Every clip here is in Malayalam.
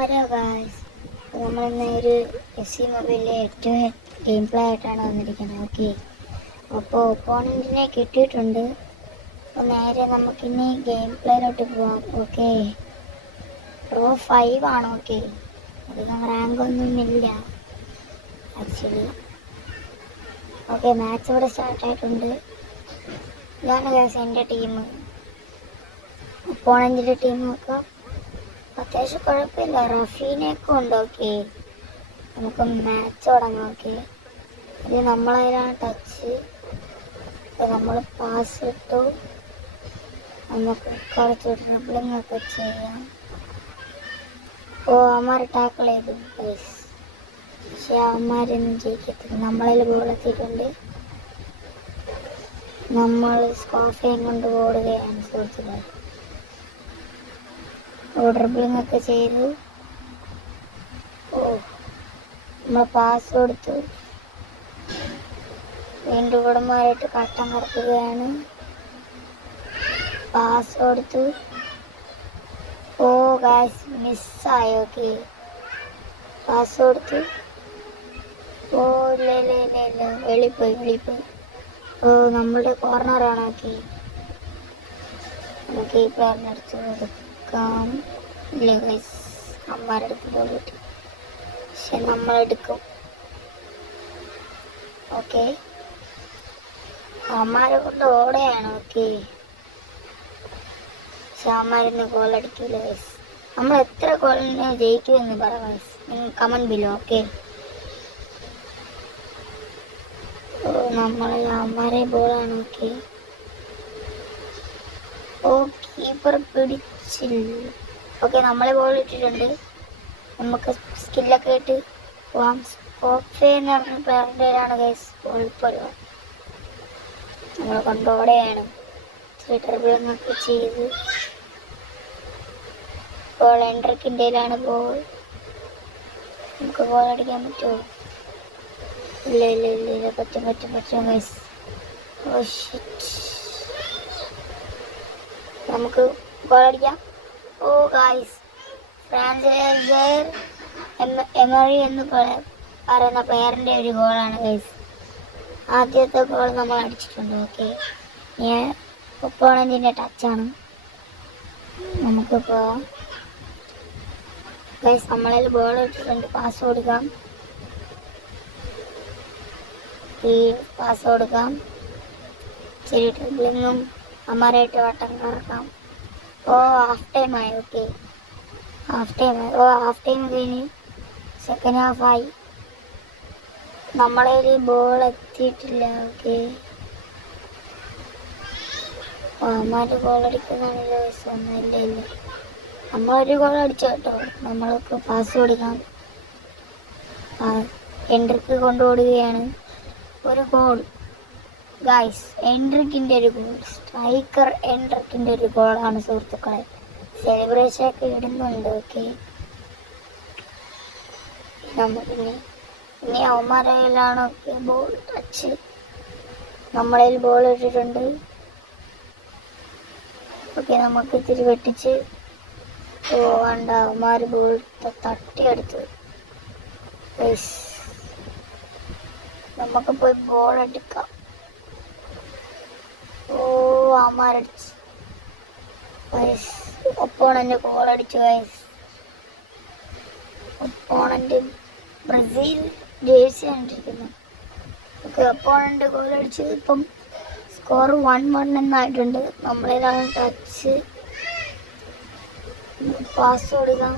ഹലോ ഗായ്സ്, നമ്മളിന്ന് ഒരു എസ് മൊബൈലിലെ ഏറ്റവും ഗെയിം പ്ലേ ആയിട്ടാണ് വന്നിരിക്കുന്നത്. ഓക്കെ, അപ്പോൾ ഓപ്പോണൻറ്റിനെ കിട്ടിയിട്ടുണ്ട്. അപ്പോൾ നേരെ നമുക്കിനി ഗെയിം പ്ലേയിലോട്ട് പോവാം. ഓക്കെ, പ്രോ 5 ആണ്. ഓക്കെ, അധികം റാങ്കൊന്നുമില്ല ആക്ച്വലി. ഓക്കെ, മാച്ച് ഇവിടെ സ്റ്റാർട്ടായിട്ടുണ്ട്. ഇതാണ് ഗായ്സ് എൻ്റെ ടീം. ഓപ്പോണൻറ്റിൻ്റെ ടീം നോക്കാം. അത്യാവശ്യം കുഴപ്പമില്ല, റഫീനെയൊക്കെ ഉണ്ട്. ഓക്കെ, നമുക്ക് മാച്ച് തുടങ്ങാം. ഓക്കെ, ഇത് നമ്മളതിലാണ് ടച്ച്. നമ്മൾ പാസ് ഇട്ടു, നമുക്ക് കുറച്ച് ഡ്രിബ്ലിംഗ് ഒക്കെ ചെയ്യാം. അവന്മാർ ടാക്കിൾ ചെയ്തു ഗൈസ്, പക്ഷെ അവന്മാരൊന്നും ജയിക്കത്തില്ല. നമ്മളതിൽ ബോൾ എത്തിയിട്ടുണ്ട്. നമ്മൾ സ്കോഫയും കൊണ്ട് ഓടുകയാണ് സുഹൃത്തുക്കളെ. ഡ്രിബ്ലിംഗ് ഒക്കെ ചെയ്തു. നമ്മൾ പാസ് കൊടുത്തു. വീണ്ടും ഇവിടമായിട്ട് കട്ടം കറക്കുകയാണ്. പാസ് കൊടുത്തു. ഗായ്സ് മിസ്സായി. ഓക്കെ, പാസ് കൊടുത്തു. ഇല്ല വെളിപ്പോയി. നമ്മളുടെ കോർണറാണ്. ഓക്കെ, നമുക്ക് ഈ പ്ലെയറിനെ അടിച്ചു കൊടുക്കാം. ഇല്ല ഗൈസ്, അമ്മമാരെടുത്ത് പോയിട്ട്, പക്ഷെ നമ്മളെടുക്കും. ഓക്കെ, അമ്മമാരെ കൊണ്ട് ഓടെയാണ്. ഓക്കെ, പക്ഷെ അമ്മമാരിന്ന് ഗോളടിക്കില്ല ഗൈസ്. നമ്മൾ എത്ര ഗോളിന് ജയിക്കുമെന്ന് പറ ഗൈസ്, കമന്റ് ബിലോ. ഓക്കെ, നമ്മൾ അമ്മമാരെ ബോളാണ്. ഓക്കെ, കീപ്പർ പിടിച്ചില്ല. ഓക്കെ, നമ്മളെ ബോൾ ഇട്ടിട്ടുണ്ട്. നമുക്ക് സ്കില്ലൊക്കെ ഇട്ട് പോവാം. സ്കോഫേ എന്ന് പറഞ്ഞ പ്ലെയറിൻ്റെ പേരാണ് ഗൈസ്. ബോളിപ്പോഴും നമ്മൾ കൊണ്ടോടെയാണ്. ട്രിബിളൊക്കെ ചെയ്ത് ബോൾ എൻട്രിക്കിൻ്റെ ബോൾ. നമുക്ക് ബോൾ അടിക്കാൻ പറ്റുമോ? ഇല്ല പറ്റും ഗൈസ്. നമുക്ക് ഗോൾ അടിക്കാം. ഗായ്സ്, ഫ്രാൻസിലെ എമറി എന്ന് പറയുന്ന പ്ലെയറിൻ്റെ ഒരു ഗോളാണ് ഗൈസ്. ആദ്യത്തെ ഗോൾ നമ്മൾ അടിച്ചിട്ടുണ്ട്. ഓക്കെ, ഞാൻ ഒപ്പോണൻറ്റിൻ്റെ ടച്ചാണ്. നമുക്ക് പോവാം ഗൈസ്. നമ്മളിൽ ബോൾ ഇട്ടിട്ടുണ്ട്. പാസ് കൊടുക്കാം. ചെറിയ ട്രിബിളിങ്ങും അമ്മമാരായിട്ട് വട്ടം കറക്കാം. ഹാഫ് ടൈം ആയി. ഓക്കെ, ഹാഫ് ടൈം കഴിഞ്ഞ് സെക്കൻഡ് ഹാഫ് ആയി. നമ്മളെ ബോൾ എത്തിയിട്ടില്ല. ഓക്കെ, അമ്മമാര് ഗോൾ അടിക്കുന്നതാണല്ലോ ദിവസം. ഇല്ല നമ്മളൊരു ഗോൾ അടിച്ചു കേട്ടോ. നമ്മൾക്ക് പാസ് കൊടുക്കാം. എൻട്രിക്ക് കൊണ്ടുപോടുകയാണ്. ഒരു ഗോൾ ഗായ്സ്, എൻട്രിക്കിൻ്റെ ഒരു ഗോൾ. സ്ട്രൈക്കർ എൻട്രിക്കിൻ്റെ ഒരു ഗോളാണ് സുഹൃത്തുക്കളെ. സെലിബ്രേഷൻ ഒക്കെ ഇടുന്നുണ്ട്. ഓക്കെ, ഇനി അവന്മാരയിലാണ്. Okay, ball touch. നമ്മളതിൽ ബോൾ ഇട്ടിട്ടുണ്ട്. ഓക്കെ, നമുക്ക് ഇത്തിരി വെട്ടിച്ച് വേണ്ട. അവന്മാർ ബോൾ തട്ടിയെടുത്ത്. നമുക്ക് പോയി ബോൾ എടുക്കാം. അവന്മാരടിച്ച്. ഒപ്പോണന്റ് ഗോൾ അടിച്ചു ഗൈസ്. ഒപ്പോണന്റ് ബ്രസീൽ ജേഴ്സി കണ്ടിരിക്കുന്നു. ഓക്കെ, ഒപ്പോണന്റ് ഗോൾ അടിച്ച്. ഇപ്പം സ്കോർ 1-1 എന്നായിട്ടുണ്ട്. നമ്മളിലാണ് ടച്ച്. പാസ് കൊടുക്കാം.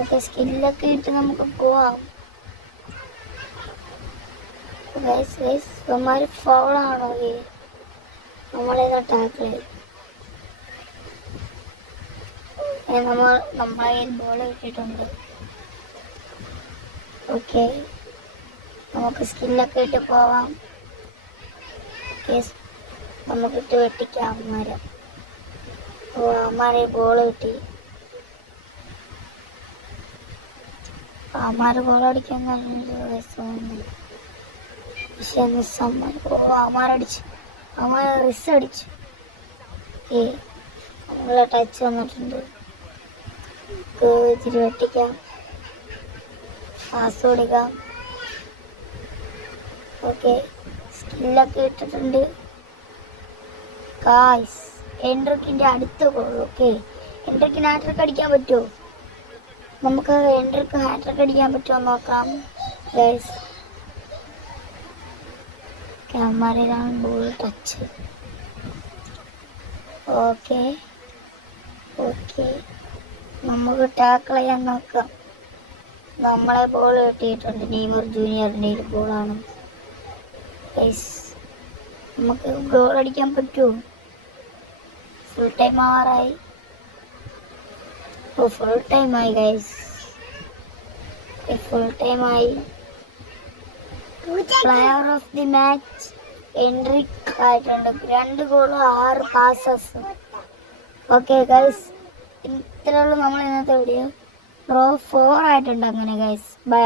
ഓക്കെ, സ്കില്ലൊക്കെ ഇട്ട് നമുക്ക് പോവാം. അവന്മാര് ഫൗളാണോ? നമ്മളേതാ ടാക്കിൾ. നമ്മളെ ബോൾ ഇട്ടിട്ടുണ്ട്. ഓക്കെ, നമുക്ക് സ്കില്ലൊക്കെ ഇട്ട് പോവാം. നമുക്കിട്ട് വെട്ടിക്കാം അമ്മമാരെ. അമ്മമാരെ ബോൾ കിട്ടി. അമ്മമാര് ഗോൾ അടിക്കാൻ നല്ലൊരു വയസ്സൊന്നും. പക്ഷെ അമ്മമാരടിച്ചു. അമ്മമാരെ റിസ് അടിച്ചു. നമ്മളെ ടച്ച് വന്നിട്ടുണ്ട്. ഇച്ചിരി വെട്ടിക്കാം, പാസ് കൊടുക്കാം. ഓക്കെ, സ്കില്ലൊക്കെ ഇട്ടിട്ടുണ്ട് ഗായ്സ്. എൻട്രിക്കിൻ്റെ അടുത്ത ഗോൾ. ഓക്കെ, എൻട്രിക്കിന് ഹാട്രിക്ക് അടിക്കാൻ പറ്റുമോ? നമുക്ക് എൻട്രിക്ക് ഹാട്രിക്ക് അടിക്കാൻ പറ്റുമോ നോക്കാം ഗൈസ്. ക്യാമറയിലാണ് ബോൾ ടച്ച്. ഓക്കെ ഓക്കെ, നമുക്ക് ടാക്കിൾ ചെയ്യാൻ നോക്കാം. നമ്മളെ ബോൾ കിട്ടിയിട്ടുണ്ട്. നെയ്മർ ജൂനിയറിൻ്റെ ബോളാണ് ഗൈസ്. നമുക്ക് ഗോൾ അടിക്കാൻ പറ്റുമോ? ഫുൾ ടൈം ആവാറായി. ഓ, ഫുൾ ടൈം ആയി ഗൈസ്, ഫുൾ ടൈം ആയി. Player of the match Endrick ആയിട്ടുണ്ട്. 2 ഗോളും 6 പാസസും. ഓക്കെ ഗൈസ്, ഇത്രയുള്ളൂ നമ്മൾ ഇന്നത്തെ വീഡിയോ. ഡ്രോ 4 ആയിട്ടുണ്ട് അങ്ങനെ ഗൈസ്. ബൈ.